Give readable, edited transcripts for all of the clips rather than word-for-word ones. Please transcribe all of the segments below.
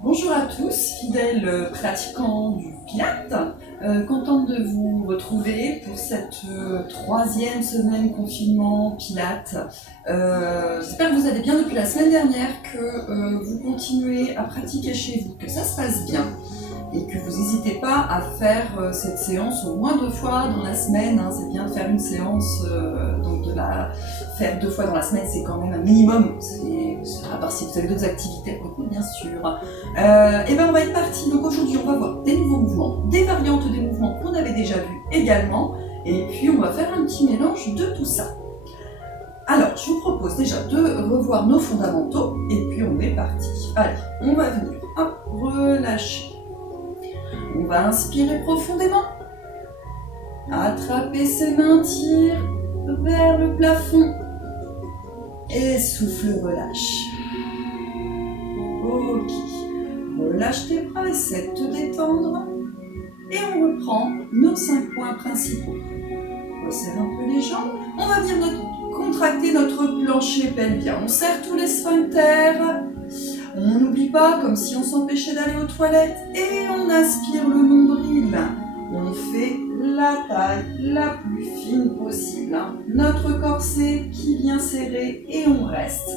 Bonjour à tous, fidèles pratiquants du Pilate. Contente de vous retrouver pour cette troisième semaine confinement Pilate. J'espère que vous allez bien depuis la semaine dernière, que vous continuez à pratiquer chez vous, que ça se passe bien et que vous n'hésitez pas à faire cette séance au moins 2 fois dans la semaine. Hein. C'est bien de faire une séance, donc faire 2 fois dans la semaine, c'est quand même un minimum. À part si vous avez d'autres activités à côté, bien sûr. Et ben on va être parti. Donc aujourd'hui, on va voir des nouveaux mouvements, des variantes des mouvements qu'on avait déjà vus également. Et puis on va faire un petit mélange de tout ça. Alors, je vous propose déjà de revoir nos fondamentaux. Et puis on est parti. Allez, on va venir. Hop, relâcher. On va inspirer profondément. Attraper ses mains, tire vers le plafond. Et souffle, relâche. Ok. Relâche tes bras, essaie de te détendre. Et on reprend nos 5 points principaux. On resserre un peu les jambes. On va venir contracter notre plancher pelvien. On serre tous les sphincters. On n'oublie pas, comme si on s'empêchait d'aller aux toilettes. Et on aspire le nombril. On fait la taille la plus fine possible. Notre corset qui vient serrer et on reste.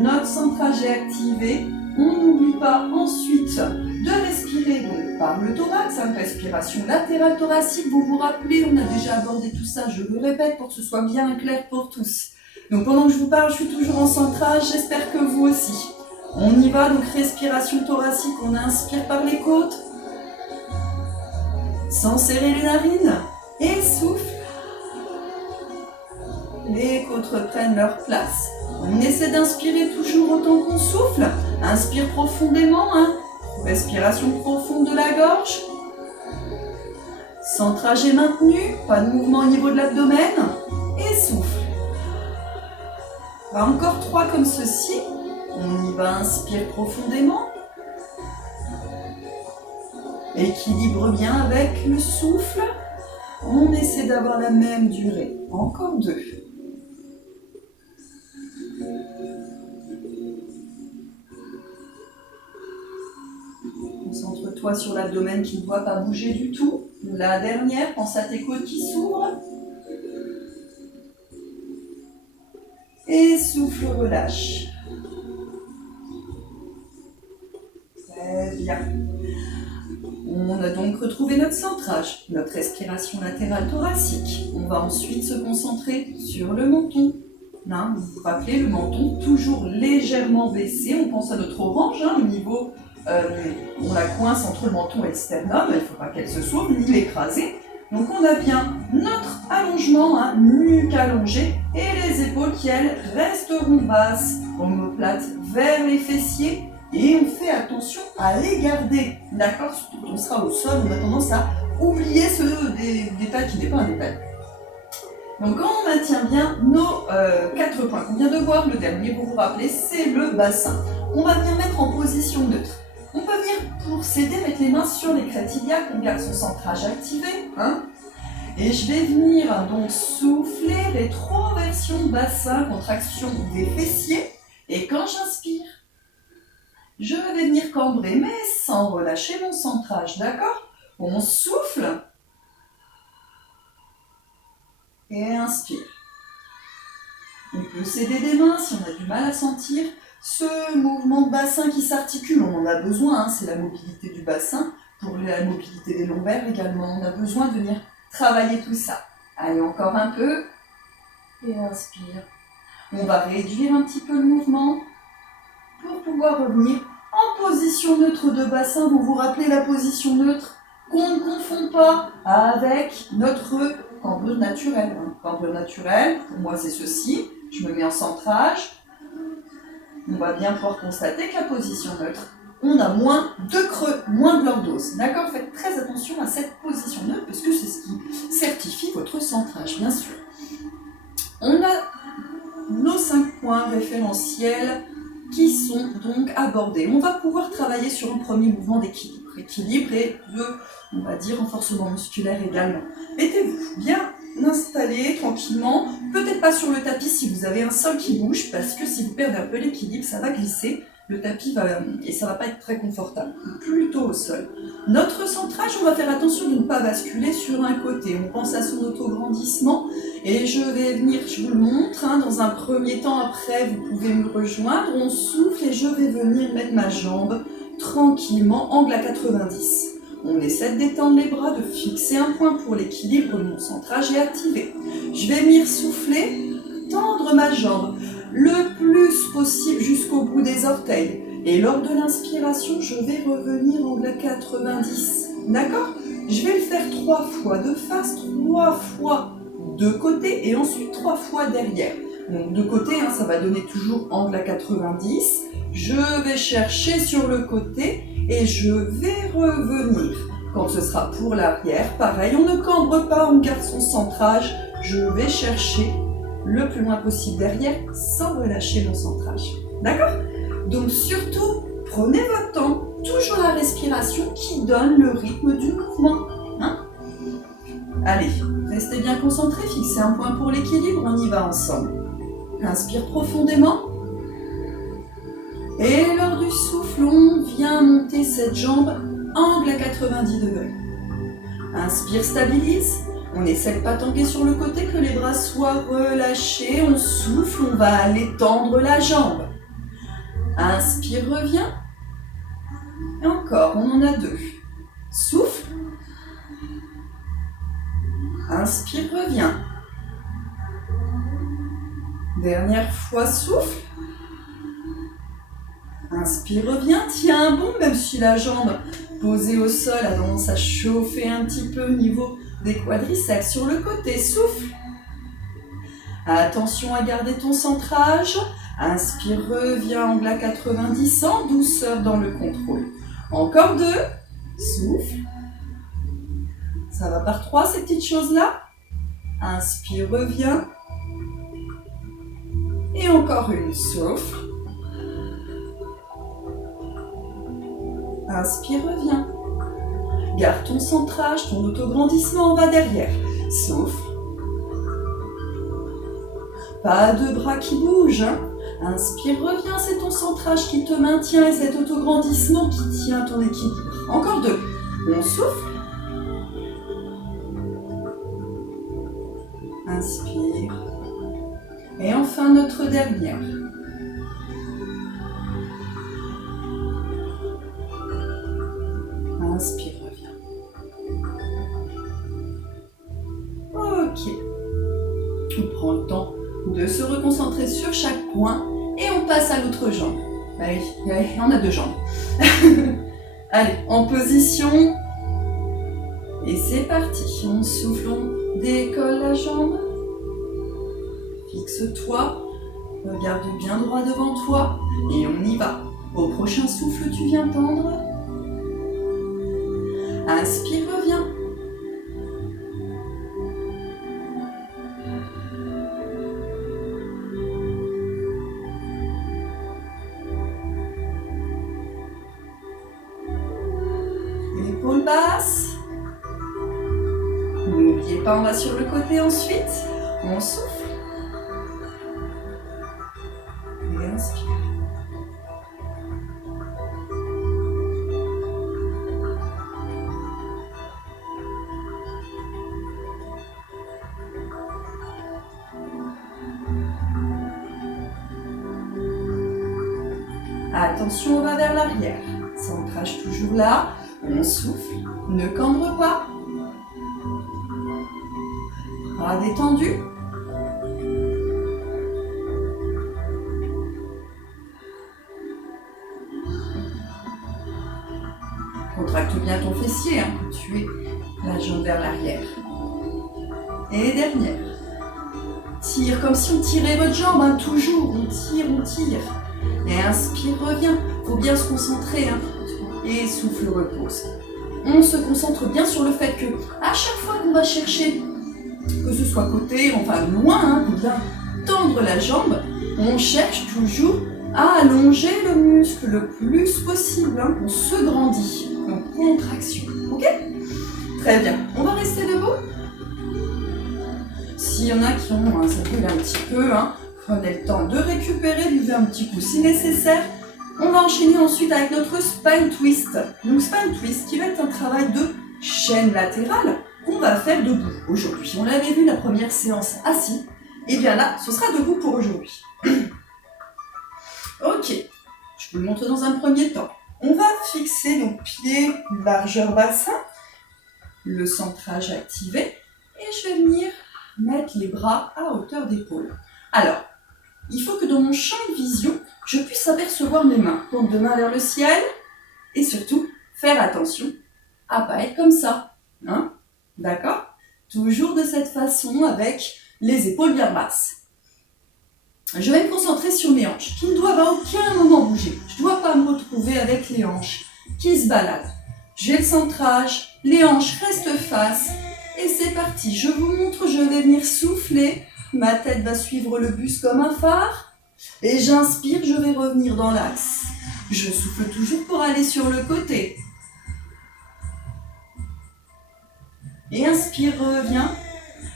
Notre centrage est activé. On n'oublie pas ensuite de respirer donc par le thorax, une respiration latérale thoracique. Vous vous rappelez, on a déjà abordé tout ça, je le répète pour que ce soit bien clair pour tous. Donc pendant que je vous parle, je suis toujours en centrage, j'espère que vous aussi. On y va, donc respiration thoracique, on inspire par les côtes, sans serrer les narines, et souffle. Les côtes reprennent leur place. On essaie d'inspirer toujours autant qu'on souffle. Inspire profondément, respiration profonde de la gorge. Centrage est maintenu, pas de mouvement au niveau de l'abdomen. Et souffle. Encore 3 comme ceci. On y va, inspire profondément. Équilibre bien avec le souffle. On essaie d'avoir la même durée. Encore 2. Concentre-toi sur l'abdomen qui ne doit pas bouger du tout. La dernière, pense à tes côtes qui s'ouvrent. Et souffle, relâche. Très bien. On a donc retrouvé notre centrage, notre respiration latérale thoracique. On va ensuite se concentrer sur le menton. Vous vous rappelez, le menton toujours légèrement baissé. On pense à notre orange, au niveau... on la coince entre le menton et le sternum, il ne faut pas qu'elle se sauve ni l'écraser. Donc on a bien notre allongement, nuque allongée, et les épaules qui elles resteront basses, omoplates vers les fessiers, et on fait attention à les garder. D'accord, surtout quand on sera au sol, on a tendance à oublier ce détail qui n'est pas un détail. Donc quand on maintient bien nos 4 points qu'on vient de voir, le dernier, vous vous rappelez, c'est le bassin. On va venir mettre en position neutre. On peut venir, pour s'aider, mettre les mains sur les crêtes iliaques, on garde son centrage activé. Et je vais venir donc souffler, rétroversion bassin, contraction des fessiers. Et quand j'inspire, je vais venir cambrer, mais sans relâcher mon centrage, d'accord? On souffle. Et inspire. On peut s'aider des mains si on a du mal à sentir ce mouvement de bassin qui s'articule. On en a besoin, c'est la mobilité du bassin. Pour la mobilité des lombaires également, on a besoin de venir travailler tout ça. Allez, encore un peu. Et inspire. On va réduire un petit peu le mouvement pour pouvoir revenir en position neutre de bassin. Vous vous rappelez la position neutre qu'on ne confond pas avec notre cambrure naturelle. Cambrure naturelle, pour moi c'est ceci. Je me mets en centrage. On va bien pouvoir constater que la position neutre, on a moins de creux, moins de lordose. D'accord? Faites très attention à cette position neutre parce que c'est ce qui certifie votre centrage, bien sûr. On a nos 5 points référentiels qui sont donc abordés. On va pouvoir travailler sur un premier mouvement d'équilibre. Équilibre et de, on va dire, renforcement musculaire également. Mettez-vous bien installé tranquillement, peut-être pas sur le tapis si vous avez un sol qui bouge, parce que si vous perdez un peu l'équilibre, ça va glisser. le tapis va, et ça va pas être très confortable, plutôt au sol. Notre centrage, on va faire attention de ne pas basculer sur un côté. On pense à son autograndissement et je vais venir, je vous le montre, hein, dans un premier temps, après vous pouvez me rejoindre, on souffle et je vais venir mettre ma jambe tranquillement, angle à 90. On essaie de détendre les bras, de fixer un point pour l'équilibre, mon centrage est activé. Je vais venir souffler, tendre ma jambe le plus possible jusqu'au bout des orteils. Et lors de l'inspiration, je vais revenir angle à 90. D'accord? Je vais le faire 3 fois de face, 3 fois de côté et ensuite 3 fois derrière. Donc de côté, hein, ça va donner toujours angle à 90. Je vais chercher sur le côté et je vais revenir. Quand ce sera pour l'arrière, pareil, on ne cambre pas, on garde son centrage. Je vais chercher le plus loin possible derrière sans relâcher mon centrage. D'accord? Donc surtout, prenez votre temps, toujours la respiration qui donne le rythme du mouvement. Hein? Allez, restez bien concentrés, fixez un point pour l'équilibre, on y va ensemble. Inspire profondément. Et lors du souffle, on vient monter cette jambe angle à 90 degrés. Inspire, stabilise. On essaie de pas tanguer sur le côté, que les bras soient relâchés. On souffle, on va aller tendre la jambe. Inspire, reviens. Et encore, on en a 2. Souffle. Inspire, reviens. Dernière fois, souffle. Inspire, reviens. Tiens bon, même si la jambe posée au sol a tendance à chauffer un petit peu au niveau des quadriceps. Sur le côté, souffle. Attention à garder ton centrage. Inspire, reviens, angle à 90, en douceur dans le contrôle. Encore 2. Souffle. Ça va par 3, ces petites choses-là. Inspire, reviens. Et encore une, souffle. Inspire, reviens. Garde ton centrage, ton autograndissement, on va derrière. Souffle. Pas de bras qui bougent. Hein. Inspire, reviens, c'est ton centrage qui te maintient et cet autograndissement qui tient ton équilibre. Encore 2. On souffle. Inspire. Et enfin notre dernière. Inspire, reviens. Ok. On prend le temps de se reconcentrer sur chaque point et on passe à l'autre jambe. Allez, on a 2 jambes. Allez, en position. Et c'est parti. On souffle, on décolle la jambe. Fixe-toi. Regarde bien droit devant toi. Et on y va. Au prochain souffle, tu viens tendre. Inspire, reviens. L'épaule basse. N'oubliez pas, on va sur le côté ensuite. On souffle. Et inspire. Attention, on va vers l'arrière. Centrage toujours là. On souffle. Ne cambre pas. Bras détendus. Contracte bien ton fessier, hein, pour tuer la jambe vers l'arrière. Et dernière. Tire comme si on tirait votre jambe, hein, toujours. On tire, on tire. Et inspire, reviens. Il faut bien se concentrer. Hein. Et souffle, repose. On se concentre bien sur le fait que à chaque fois qu'on va chercher, que ce soit côté, enfin loin, hein, pour bien tendre la jambe, on cherche toujours à allonger le muscle le plus possible. Hein. On se grandit en contraction. Ok? Très bien. On va rester debout. S'il y en a qui ont, ça brûle un petit peu, hein, prenez le temps de récupérer, buvez un petit coup si nécessaire. On va enchaîner ensuite avec notre spine twist. Donc spine twist qui va être un travail de chaîne latérale qu'on va faire debout aujourd'hui. On l'avait vu la première séance assis, et bien là, ce sera debout pour aujourd'hui. Ok, je vous le montre dans un premier temps. On va fixer nos pieds largeur bassin, le centrage activé, et je vais venir mettre les bras à hauteur d'épaule. Alors, il faut que dans mon champ de vision, je puisse apercevoir mes mains. Donc deux mains vers le ciel, et surtout, faire attention à pas être comme ça. Hein? D'accord? Toujours de cette façon, avec les épaules bien basses. Je vais me concentrer sur mes hanches, qui ne doivent à aucun moment bouger. Je ne dois pas me retrouver avec les hanches qui se baladent. J'ai le centrage, les hanches restent face, et c'est parti. Je vous montre, je vais venir souffler. Ma tête va suivre le bus comme un phare. Et j'inspire, je vais revenir dans l'axe. Je souffle toujours pour aller sur le côté. Et inspire, reviens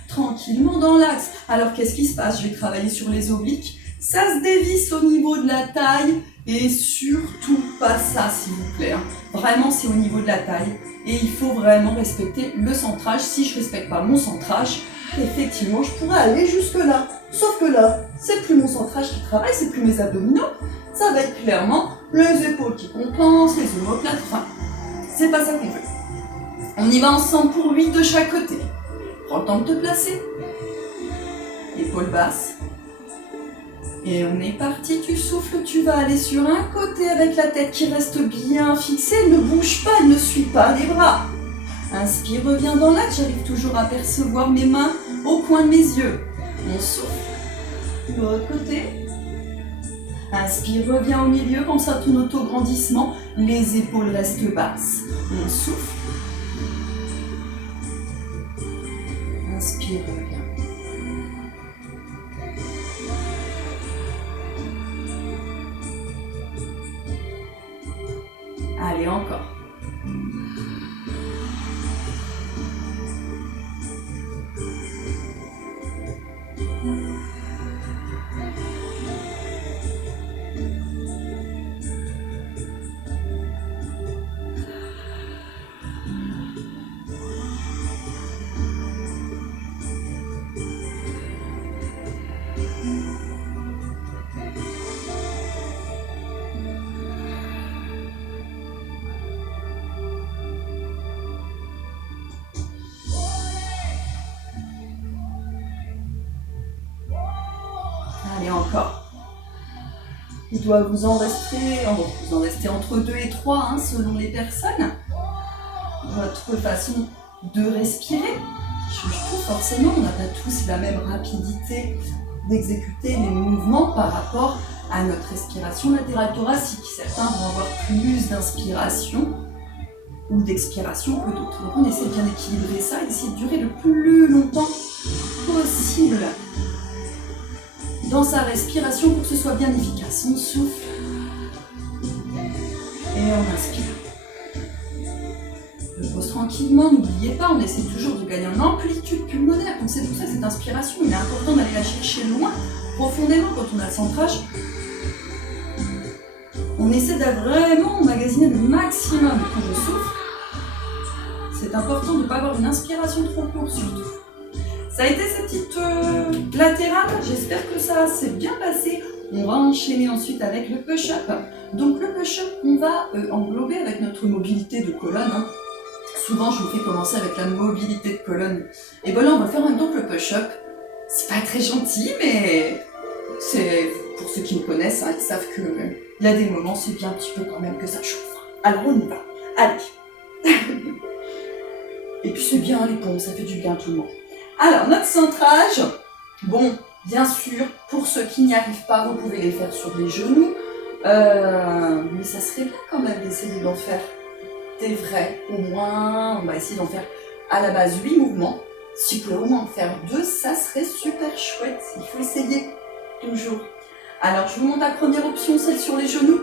tranquillement dans l'axe. Alors qu'est-ce qui se passe? Je vais travailler sur les obliques. Ça se dévisse au niveau de la taille. Et surtout pas ça, s'il vous plaît. Vraiment, c'est au niveau de la taille. Et il faut vraiment respecter le centrage. Si je ne respecte pas mon centrage, effectivement, je pourrais aller jusque là. Sauf que là, c'est plus mon centrage qui travaille, c'est plus mes abdominaux. Ça va être clairement les épaules qui compensent, les omoplates. Enfin, c'est pas ça qu'on veut. On y va ensemble pour 8 de chaque côté. Prends le temps de te placer. Épaules basses. Et on est parti, tu souffles, tu vas aller sur un côté avec la tête qui reste bien fixée, elle ne bouge pas, elle ne suit pas les bras. Inspire, reviens dans l'axe, j'arrive toujours à percevoir mes mains au coin de mes yeux. On souffle, de l'autre côté. Inspire, reviens au milieu, comme ça ton auto-grandissement, les épaules restent basses. On souffle. Inspire, reviens. Allez, encore. Allez, encore. Il doit vous en rester entre 2 et 3, selon les personnes. Votre façon de respirer. Je trouve forcément, on n'a pas tous la même rapidité d'exécuter les mouvements par rapport à notre respiration latérale thoracique. Certains vont avoir plus d'inspiration ou d'expiration que d'autres. Donc on essaie de bien équilibrer ça et d'essayer de durer le plus longtemps possible dans sa respiration pour que ce soit bien efficace. On souffle et on inspire. Je pose tranquillement, n'oubliez pas, on essaie toujours de gagner en amplitude pulmonaire. Donc c'est pour ça que cette inspiration, il est important d'aller la chercher loin, profondément quand on a le centrage. On essaie de vraiment emmagasiner le maximum. Quand je souffle, c'est important de ne pas avoir une inspiration trop courte surtout. Ça a été cette petite latérale, j'espère que ça s'est bien passé. On va enchaîner ensuite avec le push-up. Donc le push-up, on va englober avec notre mobilité de colonne. Souvent, je vous fais commencer avec la mobilité de colonne. Et bon là, on va faire en même temps que le push-up. C'est pas très gentil, mais c'est pour ceux qui me connaissent, ils savent que il y a des moments, c'est bien un petit peu quand même que ça chauffe. Alors on y va. Allez. Et puis c'est bien les pompes, ça fait du bien à tout le monde. Alors, notre centrage, bon, bien sûr, pour ceux qui n'y arrivent pas, vous pouvez les faire sur les genoux, mais ça serait bien quand même d'essayer d'en faire des vrais, au moins, on va essayer d'en faire à la base 8 mouvements. Si vous pouvez au moins en faire 2, ça serait super chouette, il faut essayer, toujours. Alors, je vous montre la première option, celle sur les genoux.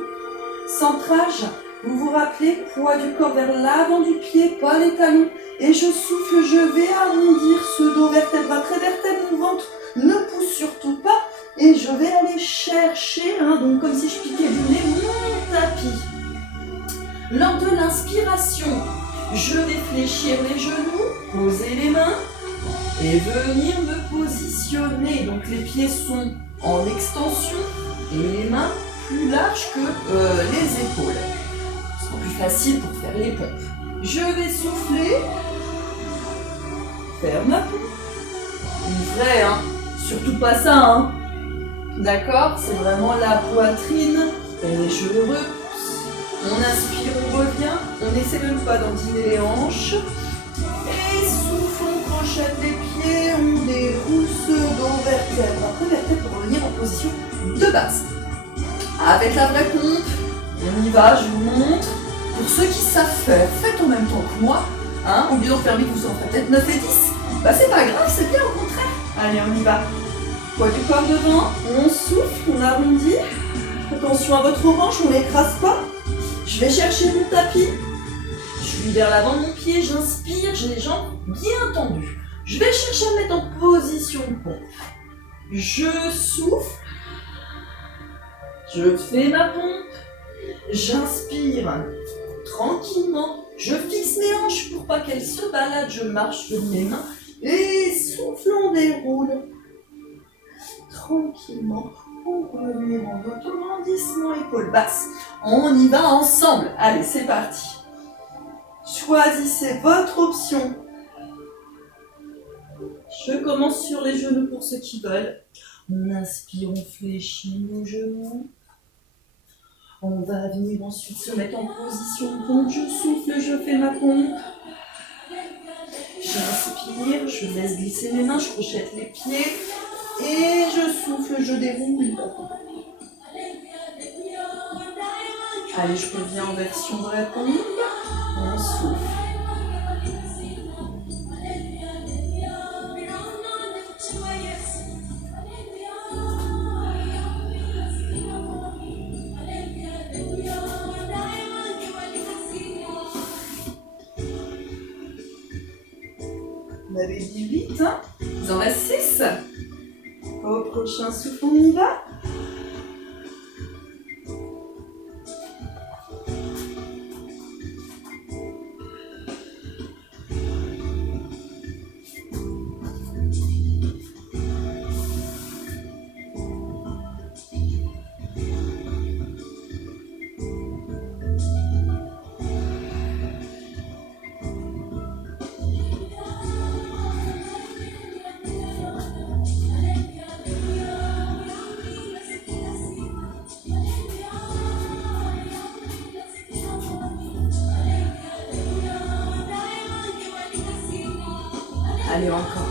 Centrage, vous vous rappelez, poids du corps vers l'avant du pied, pas les talons. Et je souffle, je vais arrondir ce dos vertèbre après vertèbre, mon ventre ne pousse surtout pas. Et je vais aller chercher, donc comme si je piquais du nez, monte Lors de l'inspiration, je vais fléchir les genoux, poser les mains et venir me positionner. Donc les pieds sont en extension et les mains plus larges que les épaules. Ce sera plus facile pour faire les pompes. Je vais souffler, faire ma pompe. Une vraie, hein. Surtout pas ça, hein. D'accord? C'est vraiment la poitrine et je repousse. On inspire, on revient. On essaie de ne pas dentiner les hanches. Et souffle, on crochette les pieds, on déroule second vertèbre. Après vertèbre pour revenir en position de base. Avec la vraie pompe, on y va, je vous montre. Pour ceux qui savent faire, faites en même temps que moi. Hein, au lieu d'en faire 8, vous en ferez peut-être 9 et 10. Bah c'est pas grave, c'est bien au contraire. Allez, on y va. Poids du corps devant, on souffle, on arrondit. Attention à votre hanche, on n'écrase pas. Je vais chercher mon tapis. Je suis vers l'avant de mon pied, j'inspire, j'ai les jambes bien tendues. Je vais chercher à me mettre en position de pompe. Je souffle. Je fais ma pompe. J'inspire tranquillement. Je fixe mes hanches pour pas qu'elles se baladent. Je marche sur mes mains. Et souffle, on déroule. Tranquillement. Pour revenir en autograndissement, épaule basse. On y va ensemble. Allez, c'est parti. Choisissez votre option. Je commence sur les genoux pour ceux qui veulent. On inspire, on fléchit nos genoux. On va venir ensuite se mettre en position de pompe. Je souffle, je fais ma pompe. J'inspire, je laisse glisser mes mains, je crochette les pieds. Et je souffle, je déroule. Allez, je reviens en version vraie pompe. On souffle. Vous avez dit 8, hein? Vous en reste 6. Au prochain souffle, on y va. Allez, encore.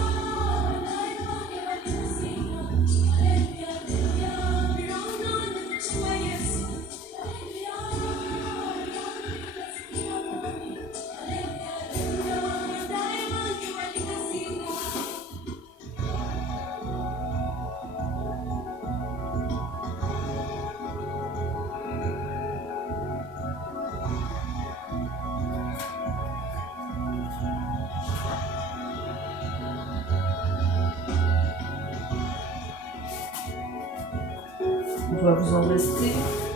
Il va vous en rester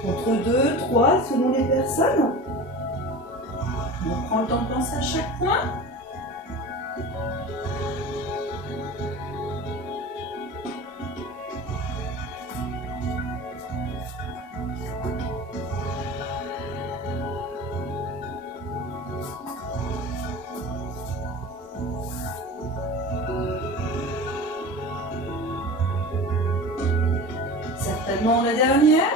entre 2, 3 selon les personnes. On prend le temps de penser à chaque point. Certainement la dernière.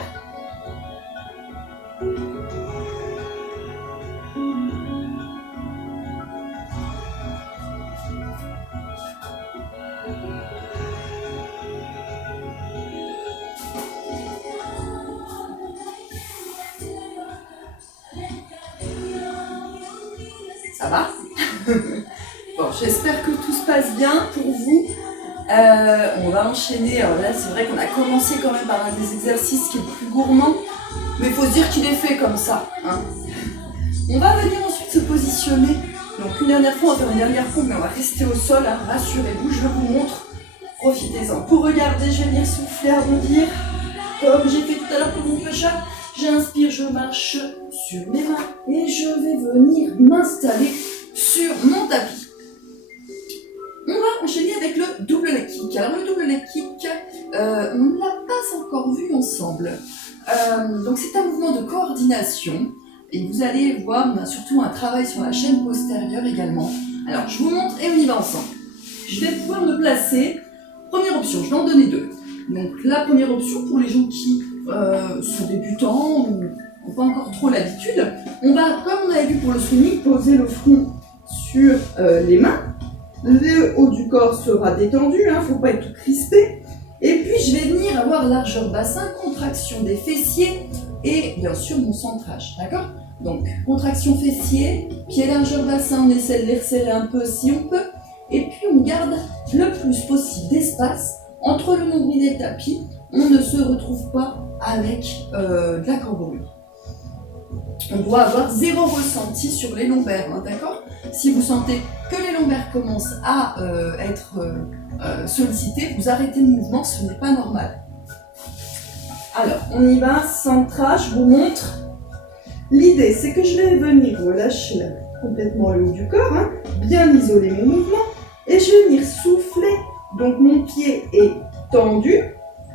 Ça va? Bon, j'espère que tout se passe bien pour vous. On va enchaîner. Alors là, c'est vrai qu'on a commencé quand même par un des exercices qui est le plus gourmand, mais il faut se dire qu'il est fait comme ça. Hein. On va venir ensuite se positionner. Donc une dernière fois, on va faire une dernière pompe, mais on va rester au sol. Hein. Rassurez-vous, je vous montre. Profitez-en. Pour regarder, je vais venir souffler, arrondir, comme j'ai fait tout à l'heure pour mon push-up. J'inspire, je marche sur les mains et je vais venir m'installer sur mon tapis. On va enchaîner avec le double leg kick. Alors le double leg kick, on ne l'a pas encore vu ensemble. Donc c'est un mouvement de coordination et vous allez voir, on a surtout un travail sur la chaîne postérieure également. Alors je vous montre et on y va ensemble. Je vais pouvoir me placer. Première option, je vais en donner deux. Donc la première option pour les gens qui sont débutants ou n'ont pas encore trop l'habitude, on va, comme on avait vu pour le swimming, poser le front sur les mains. Le haut du corps sera détendu, il ne faut pas être tout crispé. Et puis je vais venir avoir largeur bassin, contraction des fessiers et bien sûr mon centrage, d'accord? Donc contraction fessiers, pied largeur bassin, on essaie de les resserrer un peu si on peut. Et puis on garde le plus possible d'espace entre le nombril et le tapis. On ne se retrouve pas avec de la cambrure. On doit avoir zéro ressenti sur les lombaires, hein, d'accord? Si vous sentez que les lombaires commencent à être sollicités, vous arrêtez le mouvement, ce n'est pas normal. Alors, on y va, centrage, je vous montre. L'idée, c'est que je vais venir relâcher complètement le haut du corps, hein, bien isoler mon mouvement, et je vais venir souffler. Donc mon pied est tendu,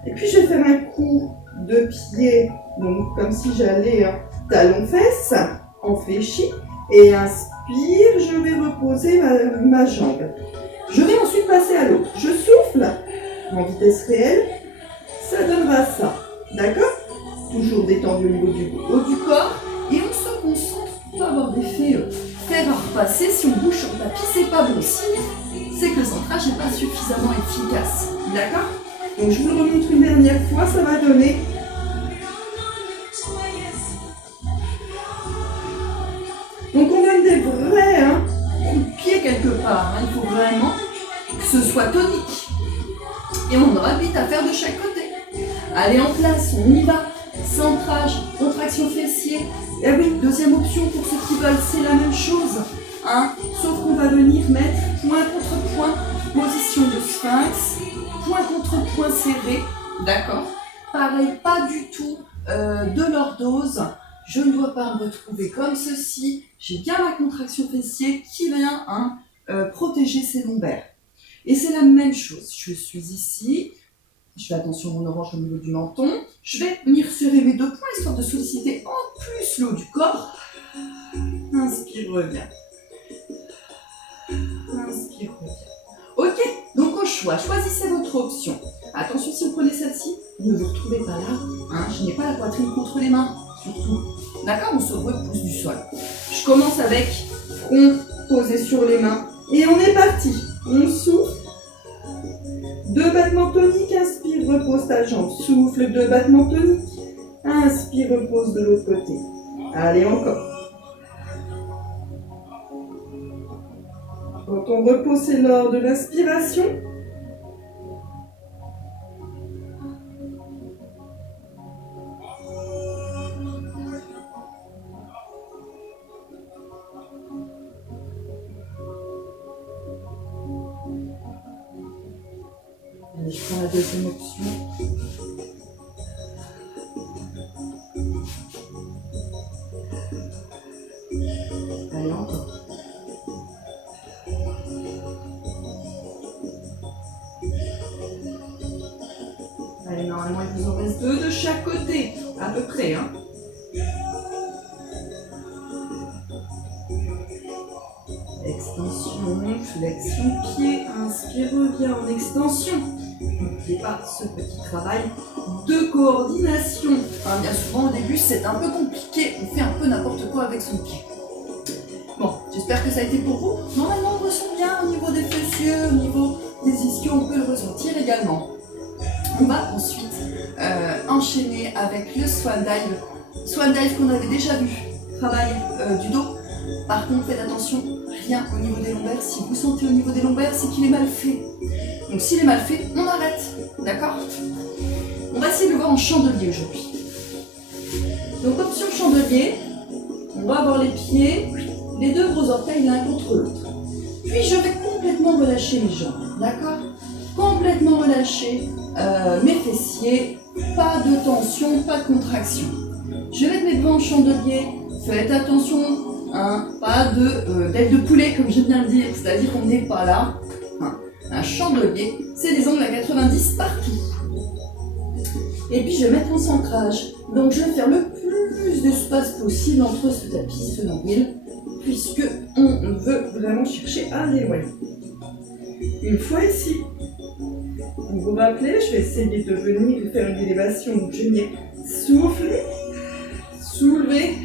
et puis je vais faire un coup de pied, donc comme si j'allais talon-fesse, en fléchi, et inspire, je vais reposer ma jambe. Je vais ensuite passer à l'autre. Je souffle en vitesse réelle, ça donnera ça, d'accord? Toujours détendu au niveau du haut du corps, et on se concentre pour avoir l'effet fer à repasser. Si on bouge sur le tapis, c'est pas bon signe, c'est que le centrage n'est pas suffisamment efficace, d'accord? Donc je vous le remontre une dernière fois, ça va donner. Donc on donne des vrais coups de pied quelque part, il faut vraiment que ce soit tonique. Et on aura vite à faire de chaque côté. Allez, en place, on y va. Centrage, contraction fessier. Et oui, deuxième option pour ceux qui veulent, c'est la même chose. Sauf qu'on va venir mettre point contre point, position de sphinx, point contre point serré, d'accord? Pareil, pas du tout de lordose. Je ne dois pas me retrouver comme ceci. J'ai bien ma contraction fessier qui vient protéger ses lombaires. Et c'est la même chose. Je suis ici. Je fais attention à mon orange au niveau du menton. Je vais venir serrer mes deux poings histoire de solliciter en plus le haut du corps. Inspire, reviens. Inspire, reviens. Ok, donc au choix, choisissez votre option. Attention, si vous prenez celle-ci, ne vous retrouvez pas là. Je n'ai pas la poitrine contre les mains, surtout. D'accord, on se repousse du sol. Je commence avec front posé sur les mains. Et on est parti. On souffle. 2 battements toniques, inspire, repose ta jambe. Souffle, 2 battements toniques. Inspire, repose de l'autre côté. Allez, encore. Quand on repose, c'est lors de l'inspiration. Allez, je prends la deuxième option. Allez, encore. Allez, normalement, il vous en reste 2 de chaque côté, à peu près. Extension, flexion, pied, inspire, reviens en extension. N'oubliez pas ce petit travail de coordination. Bien souvent au début c'est un peu compliqué, on fait un peu n'importe quoi avec son pied. Bon, j'espère que ça a été pour vous. Normalement on ressent bien au niveau des fessiers, au niveau des ischios, on peut le ressentir également. On va ensuite enchaîner avec le swan dive. Swan dive qu'on avait déjà vu, travail du dos. Par contre, faites attention, rien au niveau des lombaires. Si vous sentez au niveau des lombaires, c'est qu'il est mal fait. Donc s'il est mal fait, on arrête. D'accord? On va essayer de le voir en chandelier aujourd'hui. Donc option chandelier, on va avoir les pieds, les 2 gros orteils l'un contre l'autre. Puis je vais complètement relâcher mes jambes. D'accord? Complètement relâcher mes fessiers. Pas de tension, pas de contraction. Je vais mettre mes bras en chandelier. Faites attention, hein, pas d'aile de poulet comme je viens de dire, c'est-à-dire qu'on n'est pas là. Hein. Un chandelier, c'est des angles à 90 partout. Et puis je vais mettre mon centrage. Donc je vais faire le plus d'espace possible entre ce tapis et ce nombril, puisque on veut vraiment chercher à l'éloigner. Une fois ici, vous vous rappelez, je vais essayer de venir faire une élévation. Donc je vais souffler, soulever,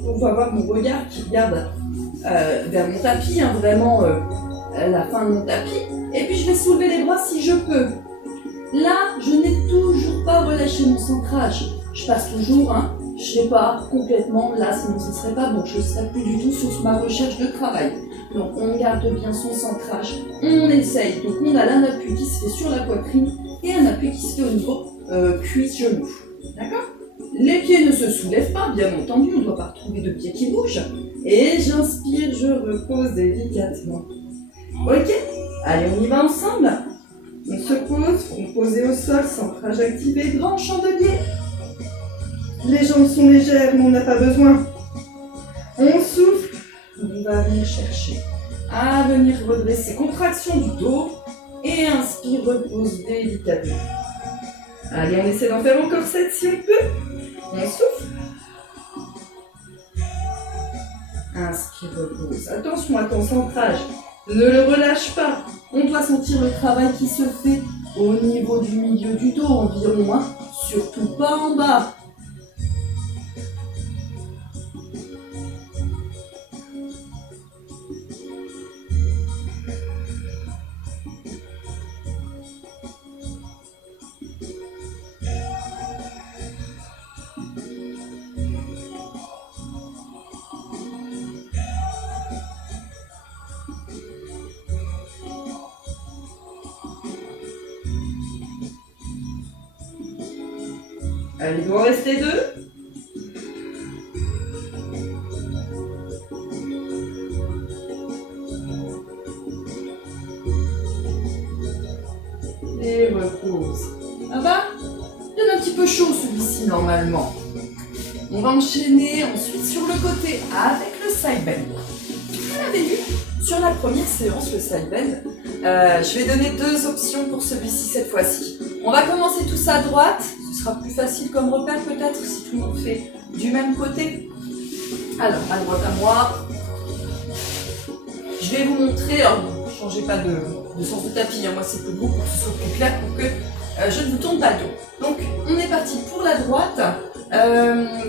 pour avoir mon regard qui regarde vers mon tapis, hein, vraiment la fin de mon tapis. Et puis je vais soulever les bras si je peux. Là, je n'ai toujours pas relâché mon centrage. Je passe toujours, hein, je n'ai pas complètement là, sinon ce ne serait pas bon. Je ne serais plus du tout sur ma recherche de travail. Donc on garde bien son centrage, on essaye. Donc on a un appui qui se fait sur la poitrine et un appui qui se fait au niveau cuisse-genou. D'accord? Les pieds ne se soulèvent pas, bien entendu, on ne doit pas retrouver de pieds qui bougent. Et j'inspire, je repose délicatement. Ok? Allez, on y va ensemble. On se pose, on posé au sol, centrage activé, grand chandelier. Les jambes sont légères, mais on n'a pas besoin. On souffle, on va venir chercher à venir redresser, contraction du dos. Et inspire, repose délicatement. Allez, on essaie d'en faire encore 7 si on peut. On souffle. Inspire, repose. Attention à ton centrage. Ne le relâche pas. On doit sentir le travail qui se fait au niveau du milieu du dos environ, hein. Surtout pas en bas. Allez, il doit en rester 2. Et repose. Ça va? Il donne un petit peu chaud celui-ci normalement. On va enchaîner ensuite sur le côté avec le side bend. Vous l'avez vu sur la première séance, le side bend. Je vais donner 2 options pour celui-ci cette fois-ci. On va commencer tout ça à droite. Ce sera plus facile comme repère peut-être si tout le monde fait du même côté. Alors, à droite à moi. Je vais vous montrer, alors ne changez pas de sens de tapis, hein. Moi c'est pour vous, pour que ce soit plus clair, pour que je ne vous tourne pas le dos. Donc on est parti pour la droite.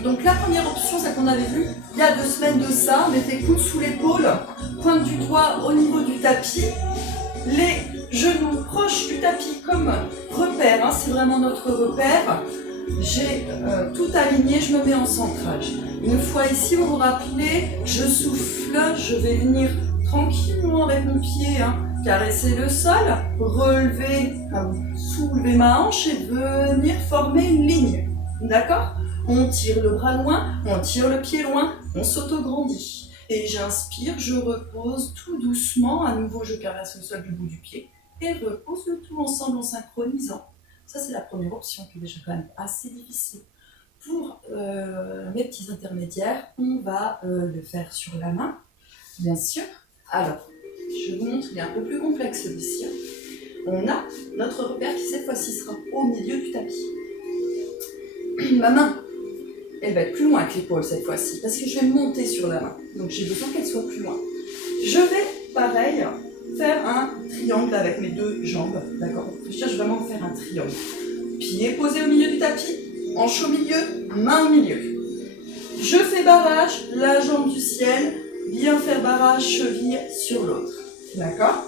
Donc la première option, c'est qu'on avait vu il y a 2 semaines de ça, on était coude sous l'épaule, pointe du doigt au niveau du tapis, les genoux proches du tapis comme repère, hein, c'est vraiment notre repère. J'ai tout aligné, je me mets en centrage. Une fois ici, vous vous rappelez, je souffle, je vais venir tranquillement avec mon pied, hein, caresser le sol, relever, soulever ma hanche et venir former une ligne. D'accord? On tire le bras loin, on tire le pied loin, on s'autograndit. Et j'inspire, je repose tout doucement, à nouveau je caresse le sol du bout du pied et repose le tout ensemble en synchronisant. Ça c'est la première option qui est déjà quand même assez difficile. Pour mes petits intermédiaires, on va le faire sur la main, bien sûr. Alors, je vous montre, il est un peu plus complexe celui-ci. On a notre repère qui cette fois-ci sera au milieu du tapis. Ma main, elle va être plus loin que l'épaule cette fois-ci, parce que je vais monter sur la main. Donc j'ai besoin qu'elle soit plus loin. Je vais, pareil, faire un triangle avec mes 2 jambes. D'accord? Je cherche vraiment à faire un triangle. Pied posé au milieu du tapis, hanche au milieu, main au milieu. Je fais barrage, la jambe du ciel, bien faire barrage, cheville sur l'autre. D'accord?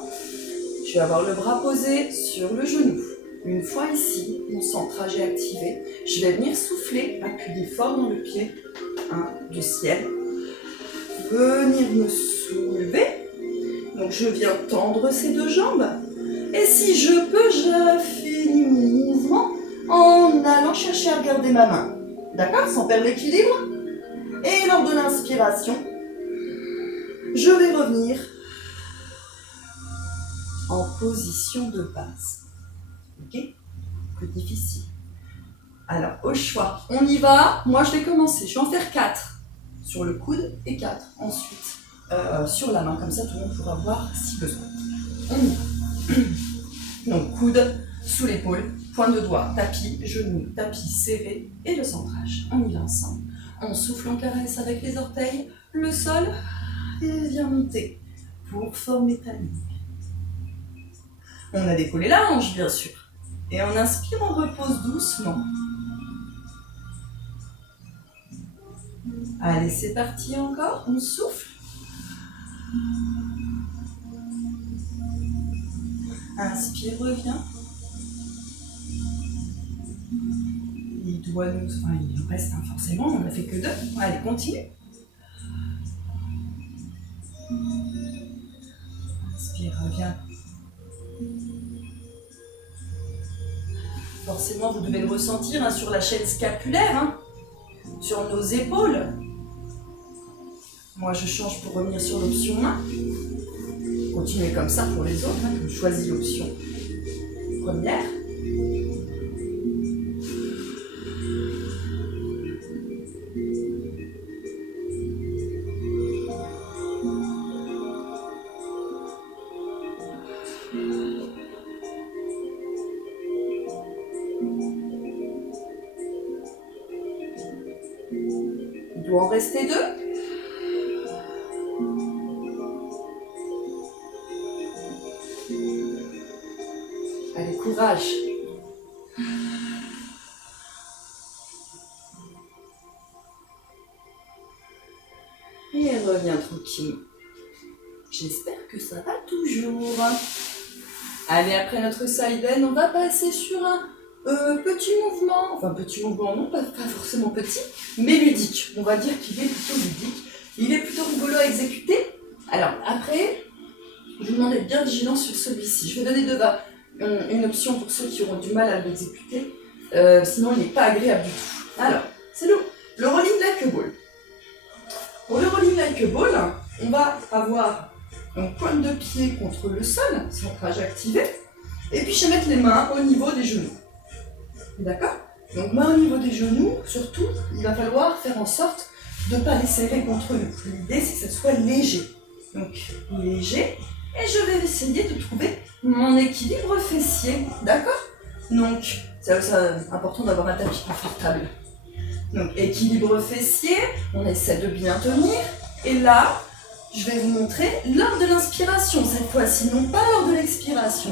Je vais avoir le bras posé sur le genou. Une fois ici, mon centrage est activé, je vais venir souffler, appuyer fort dans le pied du ciel, venir me soulever. Donc je viens tendre ces 2 jambes. Et si je peux, je finis mon mouvement en allant chercher à regarder ma main. D'accord? Sans perdre l'équilibre. Et lors de l'inspiration, je vais revenir en position de base. Ok? Plus difficile. Alors, au choix, on y va. Moi, je vais commencer. Je vais en faire 4 sur le coude et 4 ensuite sur la main, comme ça tout le monde pourra voir si besoin. On y va. Donc coude sous l'épaule, point de doigt, tapis, genou, tapis serré et le centrage. On y va ensemble. On souffle, on caresse avec les orteils, le sol et vient monter pour former ta ligne. On a décollé la hanche bien sûr. Et on inspire, on repose doucement. Allez, c'est parti encore, on souffle. Inspire, reviens. Il nous reste forcément, on n'a fait que 2. Allez, continue. Inspire, reviens. Forcément, vous devez le ressentir sur la chaîne scapulaire, sur nos épaules. Moi, je change pour revenir sur l'option main. Continuez comme ça pour les autres. Je choisis l'option première. Il doit en rester 2. Allez, courage. Et reviens tranquille. J'espère que ça va toujours. Allez, après notre side bend, on va passer sur un petit mouvement. Enfin, petit mouvement, non, pas forcément petit, mais ludique. On va dire qu'il est plutôt ludique. Il est plutôt rigolo à exécuter. Alors, après, je vous demande d'être bien vigilant sur celui-ci. Je vais donner une option pour ceux qui auront du mal à l'exécuter. Sinon, il n'est pas agréable du tout. Alors, c'est le rolling like a ball. Pour le rolling like a ball, on va avoir une pointe de pied contre le sol, centrage activé, et puis je vais mettre les mains au niveau des genoux. D'accord? Donc main au niveau des genoux, surtout, il va falloir faire en sorte de ne pas les serrer contre nous. L'idée, c'est que ça soit léger. Donc léger, et je vais essayer de trouver mon équilibre fessier. D'accord? Donc, c'est important d'avoir un tapis confortable. Donc équilibre fessier, on essaie de bien tenir, et là, je vais vous montrer lors de l'inspiration cette fois-ci, non pas lors de l'expiration.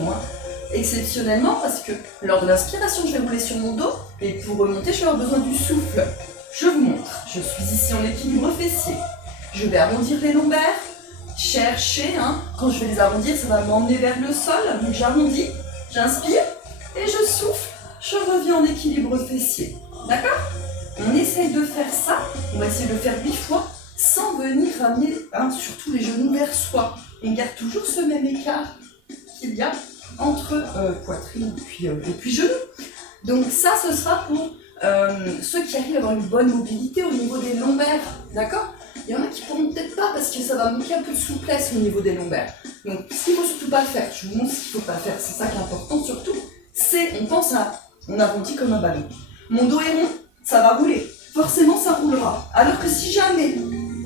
Exceptionnellement, parce que lors de l'inspiration, je vais rouler sur mon dos, et pour remonter, je vais avoir besoin du souffle. Je vous montre, je suis ici en équilibre fessier. Je vais arrondir les lombaires, chercher, quand je vais les arrondir, ça va m'emmener vers le sol, donc j'arrondis, j'inspire, et je souffle, je reviens en équilibre fessier. D'accord? On essaye de faire ça, on va essayer de le faire 8 fois, sans venir ramener surtout les genoux vers soi. On garde toujours ce même écart qu'il y a entre poitrine et puis genoux. Donc ça, ce sera pour ceux qui arrivent à avoir une bonne mobilité au niveau des lombaires, d'accord? Il y en a qui ne pourront peut-être pas parce que ça va manquer un peu de souplesse au niveau des lombaires. Donc ce qu'il ne faut surtout pas faire, je vous montre ce qu'il ne faut pas faire, c'est ça qui est important surtout, c'est on arrondit comme un ballon. Mon dos est rond, ça va rouler, forcément ça roulera. Alors que si jamais